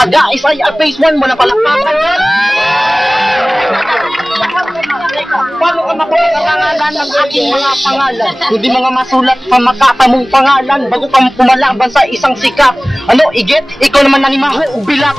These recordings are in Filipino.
Taga-isay at phase 1 mo na palakpakan yan. Paano ka makapakarangalan ng aking mga pangalan? Kundi mga masulat sa makatamong pangalan bago ka pumalaban sa isang sikat. Ano, igit? Ikaw naman nanimaho o bilat.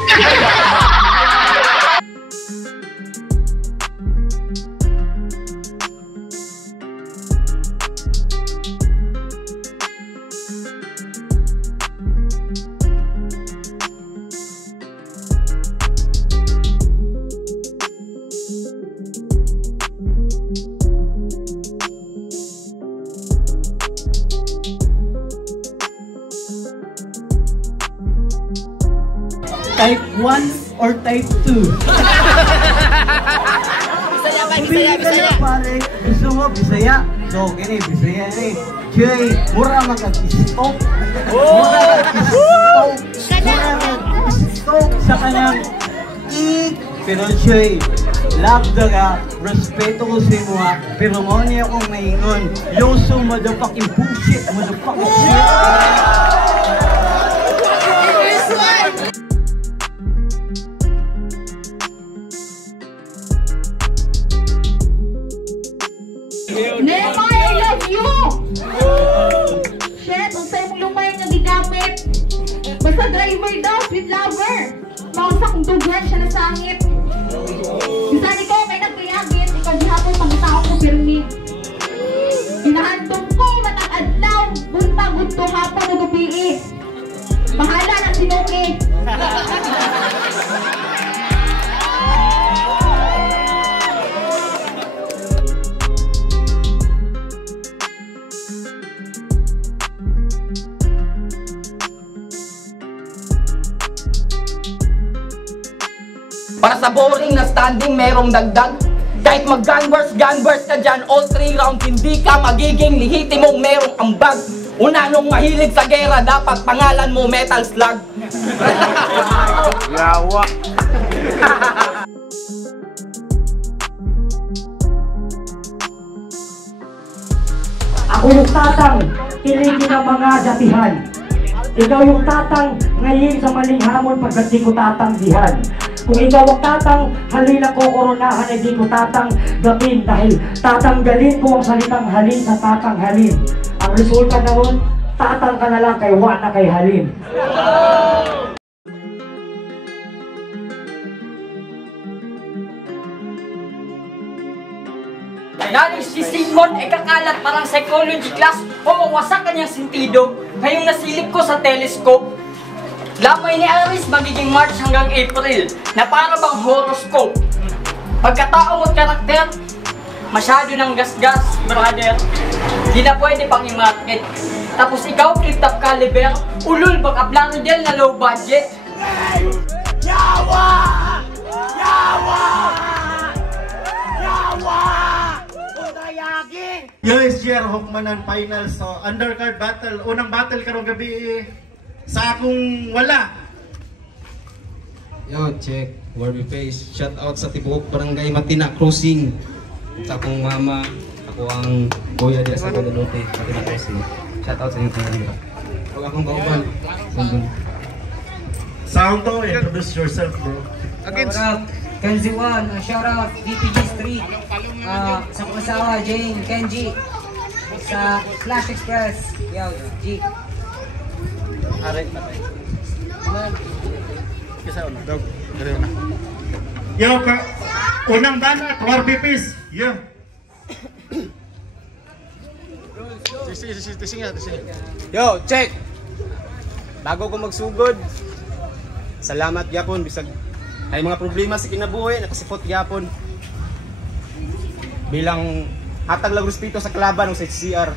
Type 1 or type 2? Bisaya ba? Bisaya, Bisaya. Pare, gusto mo Bisaya? So, gini, Bisaya ni. Jay, mura mag-stop. Mura mag-stop sa kanyang pero Jay, love ka, respeto ko sa mo ha, pero mo niya akong maingon. Yoso, motherfucking bullshit, motherfucking shit. Nema, I love you! Shit, ang sa'yo mong lumay nga gigamit. Basta driver daw, sweet lover. Mausak kong dugan siya na sangit. Bisan ikaw may nagkayagit, ikaw gihapon pangtao ko pirmi. Hinahantong ko, matang adlaw, buntag gunto hapon o gabi. Bahala ng sinungi. Para sa boring na standing, merong dagdag. Kahit mag-gunburst ka dyan, all 3 rounds, hindi ka magiging lihitimong merong ambag. Una nung mahilig sa gera, dapat pangalan mo Metal Slug. Yawa. Ako yung tatang, kiligi ng mga datihan. Ikaw yung tatang, ngayon sa maling hamon pagkat di ko tatanggihan. Kung ikaw ang tatang, halina ko koronahan ay di ko tatang gapin dahil tatanggalin ko ang salitang halin sa tatang halin. Ang resulta naman, tatang ka na lang kay Juan na kay halin. Naling si Simon ay kakalat parang psychology class o mawasak kanyang sentido ngayong nasilip ko sa telescope. Lamay ni Aris magiging March hanggang April na para bang horoscope. Pagkatao mo't karakter, masyado ng gasgas, brother. Di na pwede pang i-market. Tapos ikaw, flip-top caliber, ulul bag-aplano dyan na low budget. Yawa! Yawa! Yawa! Yo, is Jer Hokmanan Finals. So, undercard battle. Unang battle karong gabi sa akong wala. Yo, check. Warby Face. Shout out sa Tibuok Barangay Matina Crossing. Sa akong mama. Ako ang kuya diya sa Guadalupe. Matina Crossing. Shout out sa inyo mga. Huwag akong kauban. Sound to, introduce yourself, bro. Shout out Kenzie 1, shout out DPG Street, sa Kumasawa, Jane, Kenji, sa Flash Express, yo, G. Yo, unang banat, Warby Face. Yo. Yo, check! Bago ko magsugod, salamat gyapon bisag ay mga problema sa kinabuhi, nakasipot gyapon. Bilang hatag lang respeto sa kalaban ng sa CR.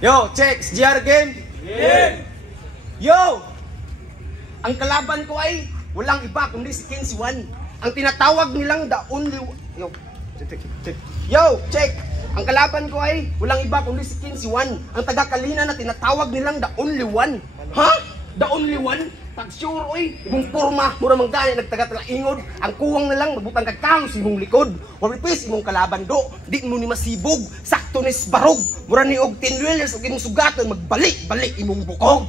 Yo, check! GR game! Yeah! Yo! Ang kalaban ko ay walang iba kundi si Kenzie 1. Ang tinatawag nilang the only one. Yo, check. Yo, check! Ang kalaban ko ay walang iba kundi si Kenzie 1. Ang taga-Kalina na tinatawag nilang the only one. Ha? The only one? Tag-sure, oy! Imong porma, mura mang gani, nagtaga-talaingod. Ang kuwang na lang, magbutang kagkang sa imong likod. Waripis, imong kalaban do. Di mo ni masibog, sakto ni barog. Mura ni og 10 wheelers, og imong sugaton, magbalik-balik imong bukog.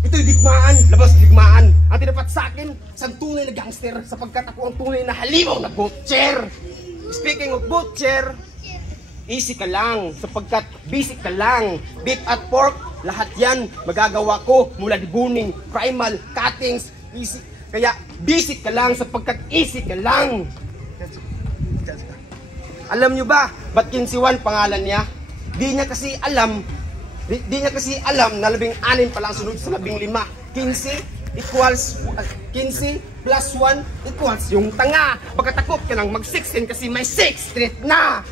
Ito'y digmaan, labas digmaan. Ang tinapat sa akin, isang tunay na gangster sapagkat ako ang tunay na halimaw na butcher. Speaking of butcher, easy ka lang sapagkat busy ka lang. Beef at pork, lahat yan magagawa ko mula debuning, primal, cuttings, easy. Kaya busy ka lang sapagkat easy ka lang. Alam nyo ba, ba't 15 pangalan niya? Di niya kasi alam na 16 pa lang sunod sa 15. 15 plus 1 equals yung tanga. Pagkatakot ka nang mag-16 kasi may 6 street na.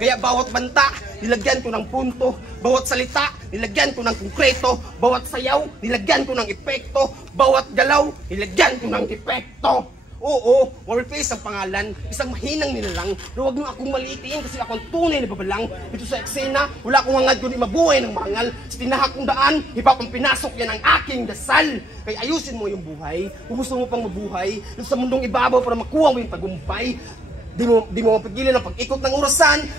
Kaya bawat banta, nilagyan ko ng punto. Bawat salita, nilagyan ko ng konkreto. Bawat sayaw, nilagyan ko ng epekto. Bawat galaw, nilagyan ko ng epekto. Oo, Warface ang pangalan, isang mahinang nilalang. Pero huwag nyo akong maliitiin kasi ako ang tunay na babalang. Dito sa eksena, wala akong hangad kundi mabuhay ng mangal. Sa tinahak kong daan, hipapang pinasok yan ang aking dasal. Kaya ayusin mo yung buhay, kung gusto mo pang mabuhay, dito sa mundong ibabaw para makuha mo yung tagumpay. Di mo mapigilan ang pag-ikot ng orasan.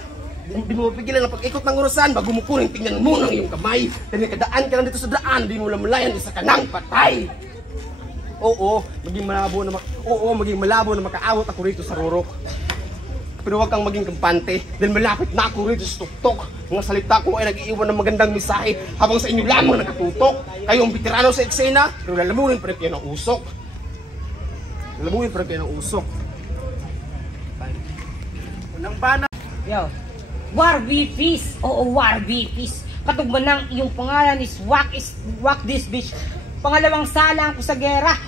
Di mo mapigilan ang pag-ikot ng orasan bago mo kuning tingnan mo ng iyong kamay. Dahil kadaan ka lang dito sa daan, di mo lamalayan isa ka ng patay. Oo, maging malabo na makaawat ako rito sa rurok. Pero huwag kang maging kampante dahil malapit na ako rito sa tuktok. Mga salita ko ay nag-iiwan ng magandang mensahe habang sa inyo lamang nakatutok. Kayo ang veterano sa eksena, pero lalamunin pa rin kayo ng usok. Lalamunin pa rin kayo ng usok. Unang bana. Yo, War Beefies. Oo, War Beefies. Katugman ng iyong pangalan is Whack This Bitch. Pangalawang salang ko sa gera,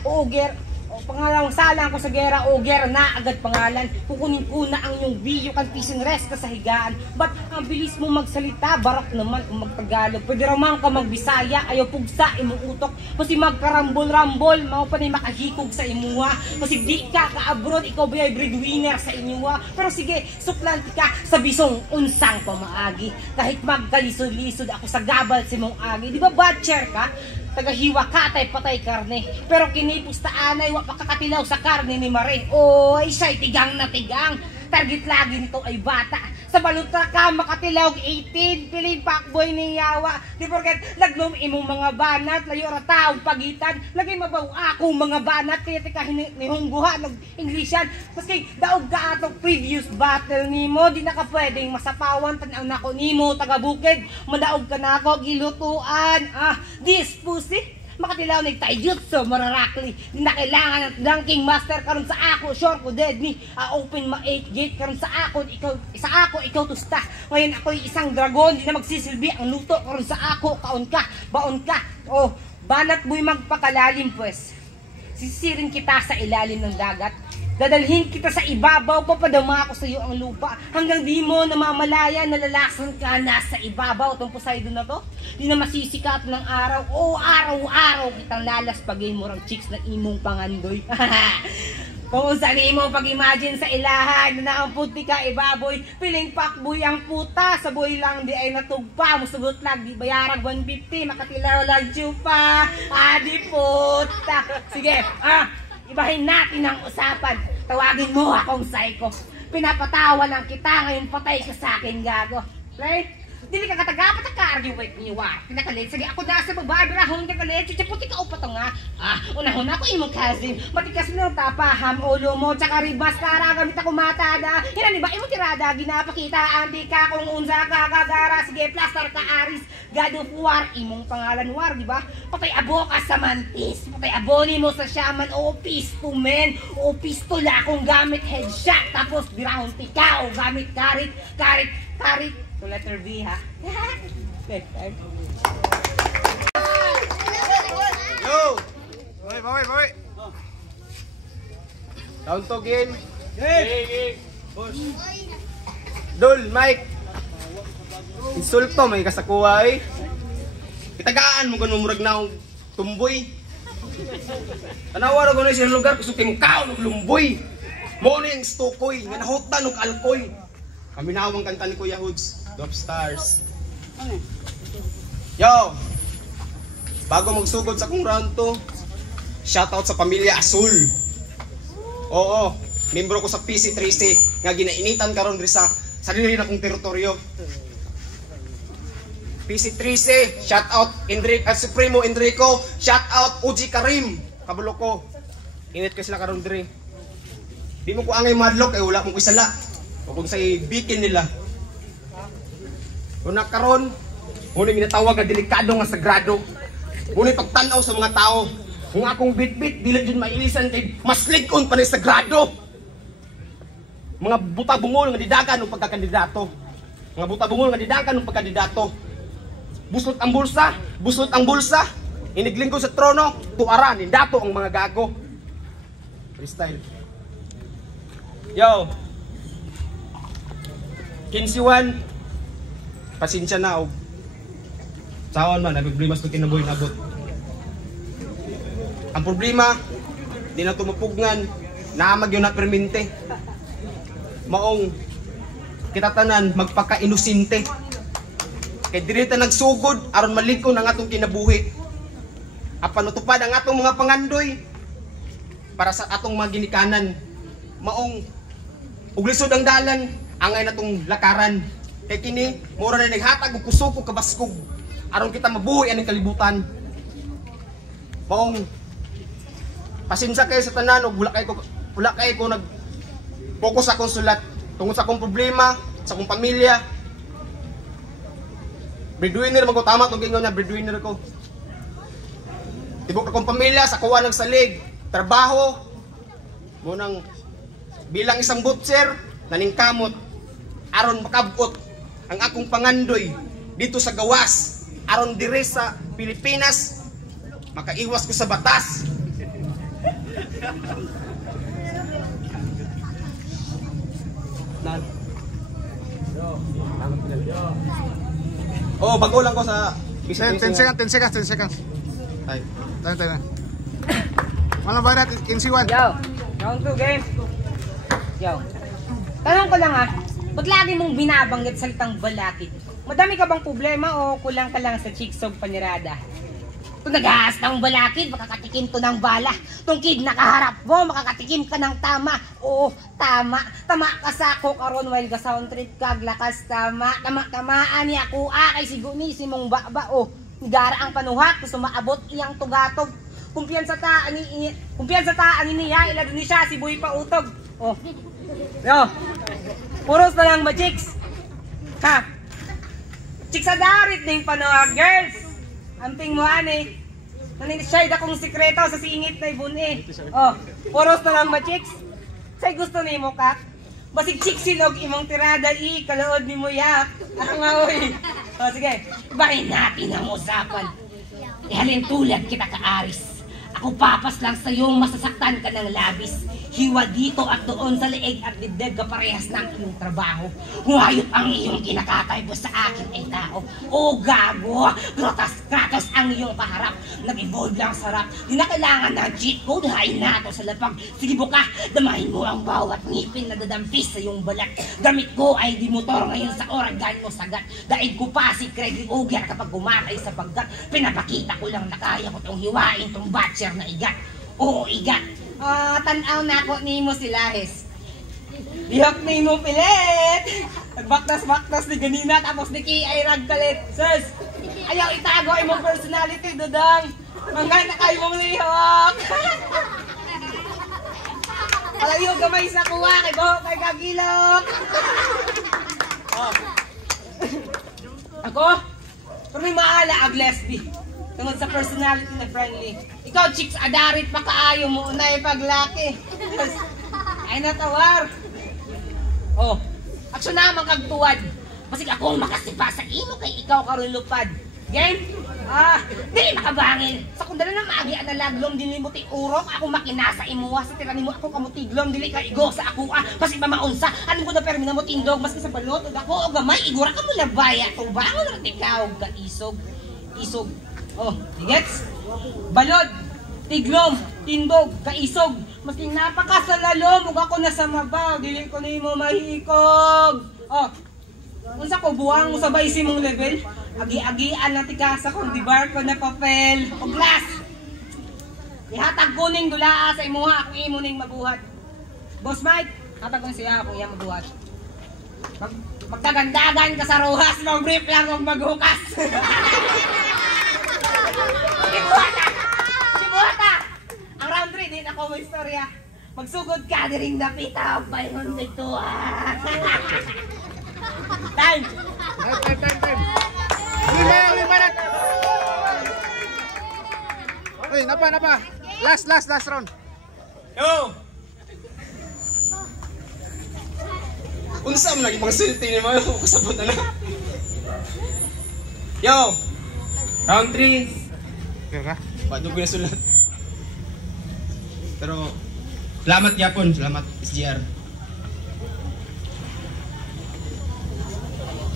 pangalawang salang ko sa gera, gera na agad pangalan. Kukunin ko na ang iyong video kan peace and rest ka sa higaan. Ba't ang bilis mo magsalita, barak naman kung magtagalog. Pwede raman ka magbisaya, ayaw pugsa imong utok. Kasi magkarambol-rambol, mga panay makahikog sa imuha. Kasi di ka ka-abroad, ikaw ba yung breadwinner sa inyuha. Pero sige, suklanti ka sa bisong unsang pamaagi. Kahit magkalisod-lisod ako sa gabal si mong agi. Di ba butcher ka? Tagahiwa ka, patay karne. Pero kinipos taanay, wak makakatilaw sa karne ni Mare. Oy, siya'y tigang na tigang. Target lagi nito ay bata. Sa baluta ka, makatilaw 18. Piling pakboy ni Yawa. Di forget, laglom imong mga banat. Layo rataong pagitan. Lagay mabaw akong mga banat. Kaya tika hinihungguha ng Englishan. Maski daog ka atong previous battle nimo. Di na ka pwedeng masapawan. Tanaw na ko nimo, taga-bukid. Madaog ka na ako, gilutuan. This pussy. Makatilaw na taijutsu, mararakli. Di na kailangan ng ranking master karon sa ako, sure ko dead ni. Open ma 8 gate karon sa ako, ikaw tusta. Ngayon ako'y isang dragon, di na magsisilbi ang luto karon sa ako, baon ka. Oh, banat mo'y magpakalalim pues. Sisirin kita sa ilalim ng dagat. Dadalhin kita sa ibabaw, papadama ko sa iyo ang lupa. Hanggang di mo namamalaya, nalalason ka na sa ibabaw. Itong Poseidon na to, di na masisikat ng araw. O araw-araw kitang lalaspagin mo rang chicks na imong pangandoy. Kung saan mo pag-imagine sa ilahan na ang puti ka ibaboy, piling pakboy ang puta, sa boy lang di ay natugpa, musugot lang di bayarag 150, makatilaw lang chupa, di puta. Sige, ibahin natin ang usapan. Tawagin mo akong psycho. Pinapatawa lang kita, ngayon patay ka sa akin, gago. Right? Dili ka katagapa-argue with me, pinakalit. Sige, ako na sa bababirahon ka kalit. Chuchaputi ka upa to nga. Unahon ako imong cousin. Matikas mo tapaham, ulo mo, tsaka ribas, kara, gamit ako matada. Hinani ba, imong tirada, ginapakita, anti ka, kung unsa ka, kagara. Sige, plaster ka, Aris. God of War, imong pangalan War, di ba? Patay abo ka sa mantis. Patay aboni mo sa shaman, o pisto, men. O pistol akong gamit headshot. Tapos, birahon tika, o gamit karit. So letter B, ha? Next time. Yo! Bawi! Down to game. Dul, Mike. Insulto, may kasakuha eh. Itagaan mo ganun murag na akong tumboy. Tanawa na gano'n siya lugar, kusukin mo kaon ng lumboy. Mo na yung stukoy, nga nahutan ng alkoy. Kaminawang kanta ni Kuya Hoods. Top Stars. Yo! Bago magsugod sa kong round to, shoutout sa Pamilya Azul. Oo, membro ko sa PC3C nga ginainitan karon diri sa sarili na kong teritoryo. PC13, shout out Supremo Enrico, shout out Uji Karim, kabulo ko. Init ka sila karon dire. Di mo ko angay madlock ay wala mo ko isala. O kung say bikin nila. Una karon, muna ginatawag nga delikado nga sagrado. Muna pagtanaw sa mga tao. Kung akong bit-bit, dili dyan mailisan kay mas likon pa ni sagrado. Mga buta bungol nga didagan ng pagkakandidato. Mga buta bungol nga didagan ng pagkandidato. Buslot ang bulsa. Inigling ko sa trono, tuaran, dato ang mga gago. Freestyle. Yo. 15-1. Pasensya na og saon man, nagproblema sa kinabuhi nabot. Ang problema, di na tumapugnan, naamag yun na permente. Maong kita tanan magpaka-inosente. Kay diri ta nagsugod aron malikon ang atong kinabuhi. Apan utupad ang atong mga pangandoy para sa atong mga ginikanan. Maong ug lisod ang dalan angay natong lakaran. Kay kini mura na naghatag og kusog ug kabaskog aron kita mabuhi aning kalibutan. Maong pasensya kayo sa tanan ug wala kay ko nag focus sa akong sulat tungod sa akong problema, sa akong pamilya. Breadwinner man ko, tama itong gingaw na breadwinner ko. Tibok akong pamilya, sa kuha ng salig, trabaho, munang bilang isang butcher, naningkamot, aron makabot ang akong pangandoy dito sa gawas, aron dire sa Pilipinas, makaiwas ko sa batas. Oh, bago lang ko sa 10 seconds. Ay. Tayo. Wala ba natin? 15-1. Yo, round 2 game. Yo, tanong ko lang ba't lagi mong binabanggit salitang balakid? Madami ka bang problema o kulang ka lang sa chiksog panirada? Kung nag-aas ng balakid, makakatikim to ng bala. Tungkid nakaharap mo, makakatikim ka ng tama. Oo, tama. Tama ka sa ako karon while ka sound trip kag lakas tama. Tamaan ni ako kay siguni si mong baba. Oh, gara ang panuhat, gusto maabot iyang tugatog. Kumpiyansa ta ani niya, ila dun siya si Boy pa utog. Oh. Yo. Puros na lang ba chicks? Ha? Chicks sa darit ning panuhat, girls. Amping mo ani. Naninishade akong sikreto sa singit na ibuni. Oh, puros na lang ba chicks? Say gusto ni mo kak? Basig chicks silog imong tirada kalood ni mo yak. Ako nga oy. Oh, sige. Ibahin natin ang usapan. Ihalin tulad kita ka-aris. Ako papas lang sa iyong masasaktan ka ng labis. Hiwa dito at doon sa leeg at dibdib ka parehas ng iyong trabaho. Huwayot ang iyong kinakataybo sa akin ay tao. O gago, kratos ang iyong kaharap. Nag-evolve lang sarap. Di na kailangan ng cheat code, hain nato sa lapag. Sige buka, damahin mo ang bawat ngipin na dadampis sa iyong balat. Gamit ko ay di motor ngayon sa orangan mo sagat. Daig ko pa si Craig Oger kapag gumatay sa paggat. Pinapakita ko lang na kaya ko tong hiwain tong batcher na igat. Oo, igat. Tanaw na ako ni mo sila hes. Bihak ni mo pilit. Nagbaktas-baktas ni ganina tapos ni Ki ay ragkalit. Sus, ayaw itago ay mong personality dodang. Mangay na kayo mong lihok. Palayo gamay sa kuha kay Bo kay Kagilok. Oh. Ako? Pero may maala ag lesbi. Tungod sa personality na friendly. Ikaw, chicks, adarit pa kaayo mo unay paglaki. Ay natawar. Oh, aksyon na magkagtuwad. Masig akong makasipa sa imo kay ikaw karon lupad. Game? Dili makabangin. Sa kundala na maagi na laglom dili mo ti urok ako makinasa imuha sa tira nimo ako kamutiglom dili ka igo sa ako kasi mamaunsa anong ko na permi na mo tindog maski sa balot ug ako og gamay igura ka mo labaya tubangon ra ikaw ka isog. Oh, gets? Balod, tiglom, tindog, kaisog. Masking napakasalalom, ug ako nasa mabaw, dili ko nimo mahikog. Oh, unsa ko buwang mo sabay si mong level? Agi-agian na tikasa kung di bar ko na papel. O glass! Ihatag ko ning dulaa sa imuha, ako imo ning mabuhat. Boss Mike, hatag ko siya, ako iyang mabuhat. Magdagandagan ka sa Rojas, mag-brief lang kung maghukas. Sibuhata! Ang round 3, din ako may istorya. Magsugod ka, diring napita, bayon dito Time! Time! Lima na! Uy, napa! Last round. Yo! Unsa man lagi mga silti ni mga kasabot na. Yo! Round 3. Okay ka? Ba't ko na sulat? Pero, salamat yapon. Salamat, SGR.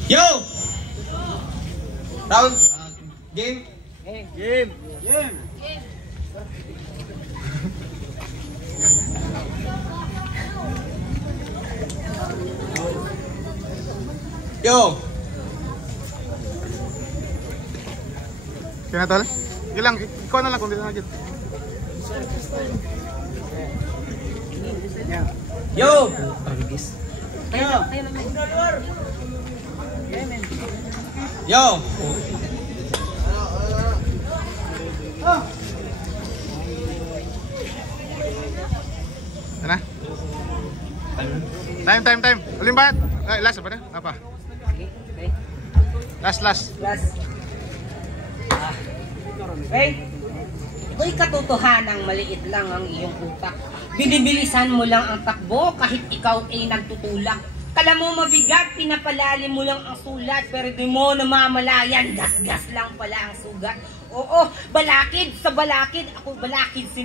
Yo! Round, game. Game. Yo! Kaya tol? Ilang, ikaw na lang kung dito na dito. Yo! Yo! Ano? Time. Uling ba? Last apa na? Apa? Last. Okay? Ito'y katotohanang maliit lang ang iyong utak. Binibilisan mo lang ang takbo kahit ikaw ay nagtutulak. Kala mo mabigat, pinapalalim mo lang ang sulat, pero di mo namamalayan, gas-gas lang pala ang sugat. Oo, balakid sa balakid, ako'y balakid sa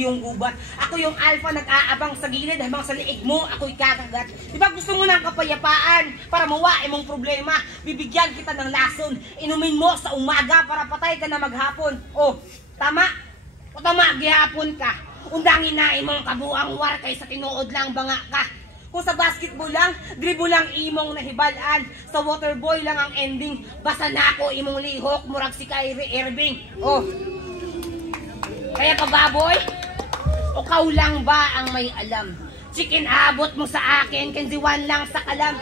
iyong gubat. Ako yung alpha nag-aabang sa gilid habang sa liig mo, ako'y kakagat. Diba gusto mo ng kapayapaan para mawain mong problema? Bibigyan kita ng lason, inumin mo sa umaga para patay ka na maghapon. Oh, tama? O tama, gihapon ka. Undangin na imong kabuang war kay sa tinuod lang banga ka. Kung sa basketball lang, dribble lang imong nahibalaan. Sa waterboy lang ang ending. Basta na ako imong lihok, murag si Kyrie Irving. Oh. Kaya pa baboy? O kau lang ba ang may alam? Chicken abot mo sa akin, kenziwan lang sa kalam.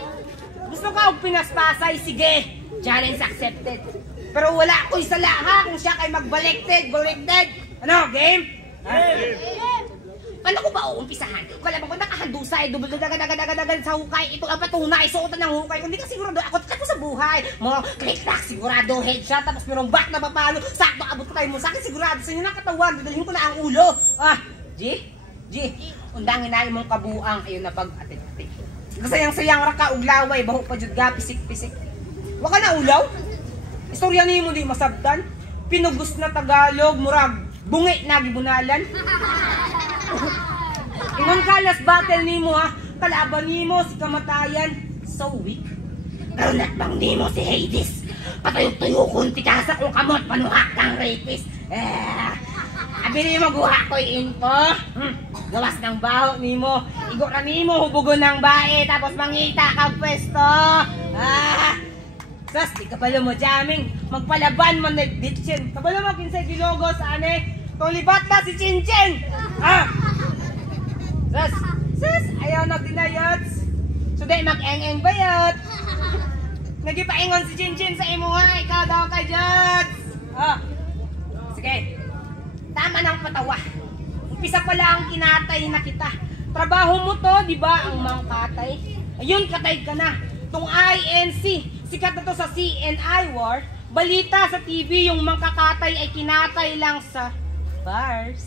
Gusto ka og pinaspasay? Sige, challenge accepted. Pero wala ko'y sala ha kung siya kay magbalikted. Ano, game? Paano ko ba uumpisahan? Wala bang ko nakahandusay, dugadagan sa hukay. Ito ang patunay, suotan ng hukay. Kung di ka sigurado, ako sa buhay. Mo, click-clack, sigurado, headshot, tapos merong back na papalo. Sakto, abot ko tayo mo. Sa akin sigurado, sa inyo ng katawan, dadalhin ko na ang ulo. G, undangin na imong kabuang, ayun na pag-atik-atik. Sayang-sayang raka, uglaway, baho pa jud ga, pisik-pisik. Waka na ulaw? Istorya niyo mo di masabtan? Pinugos na Tagalog, murag, bungi na gibunalan. Ingon kalas battle nimo ha, kalaban nimo si kamatayan, so weak. Pero natbang nimo si Hades, patayog-tuyog kung tikasa kung kamot panuhak kang rapist. Abili mo guha ko'y info, gawas ng baho nimo, igo na nimo hubugon ng bae, tapos mangita kang pwesto. Sus, di kabalo mo jamming, magpalaban man nag-ditchin. Kabalo mo kinsay gilogo sa ane, tulibat na si Chinchin. Sus, ayaw nagdinayots. So day mag-eng-eng bayot. Nagipaingon si Chinchin sa imo ha, ikaw daw kay Jods. Sige, tama ng patawa. Umpisa pala ang kinatay na kita. Trabaho mo to, di ba, ang mangkatay? Ayun, katay ka na. Tung INC, sikat na to sa CNI War. Balita sa TV, yung mangkakatay ay kinatay lang sa bars.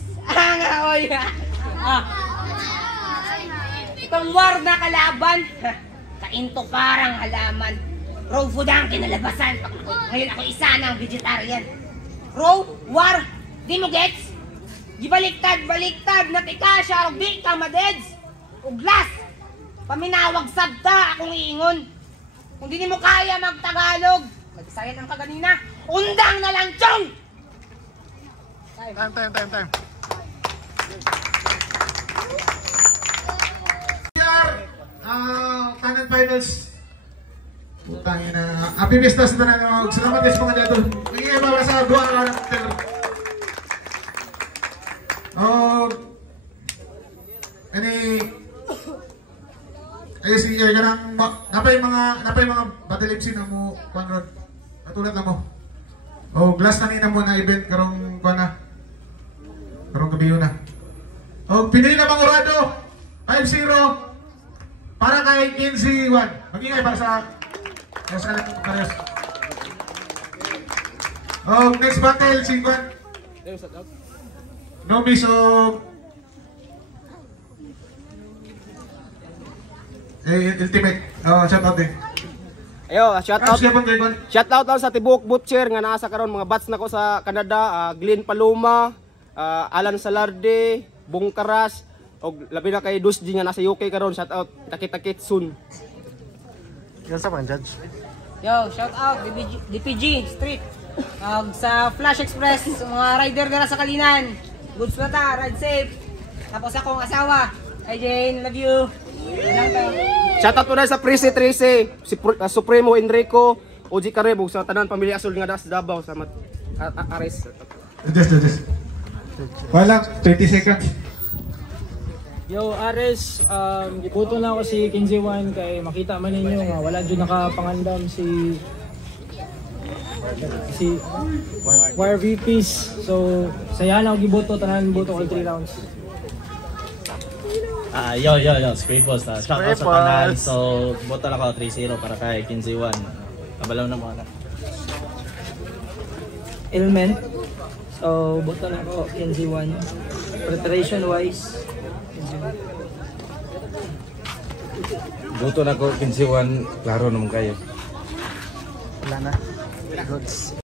Itong war na kalaban, kainto parang halaman. Raw food ang kinalabasan. Ngayon ako isa ng vegetarian. Raw, war, di mo gets? Gibaliktad, natika siya, di ka madeds. Uglas, paminawag sabta akong iingon. Kung di mo kaya magtagalog, magsayan ang kaganina, undang na lang, chong! Time. Kanan finals. Putangin na. Happy Vistas na lang. Salamat guys mga dito. Nagiging ba sa dua ka ng hotel. Ay si kanang napay mga battle MC na mo panrod. Katulad na mo. O glass na nina mo na event karong kuana. Karong gabi na. O pinili na mga orado 5-0 para kay 15-1. Magingay para sa Kares. O next battle 5. No miss of ultimate. Shout out din. Ayo, shout out lang sa Tibuok Butcher nga nasa karon mga bats nako sa Canada, Glenn Paloma, Alan Salarde, Bungkaras og labi na kay Dusji nga nasa UK karon. Shout out, takit-takit soon. Yan sa man judge. Yo, shout out DPG Street. Sa Flash Express, mga rider dara sa Kalinan. Goods na ta, ride safe. Tapos akong asawa, hi Jane, love you. Shoutout po na sa Prisi Tracy, si Supremo Enrico, Oji Karebog sa tanan pamilya Asul nga sa Davao sa Ares. Just. Wala, 20 seconds. Yo, Ares, gibuto na ako si 15-1 kay makita man ninyo nga wala dyan nakapangandam si Wire VPs. So, saya na ako gibuto, tanan buto all 3 rounds. Yo, Scrapos. Shout out sa tanan. So, boto lang ako 3-0 para kay 15-1. Kabalaw na mo na. Element. So, boto na ako 15-1. Preparation wise. Boto na ako 15-1. Klaro naman kayo. Wala na. Goods.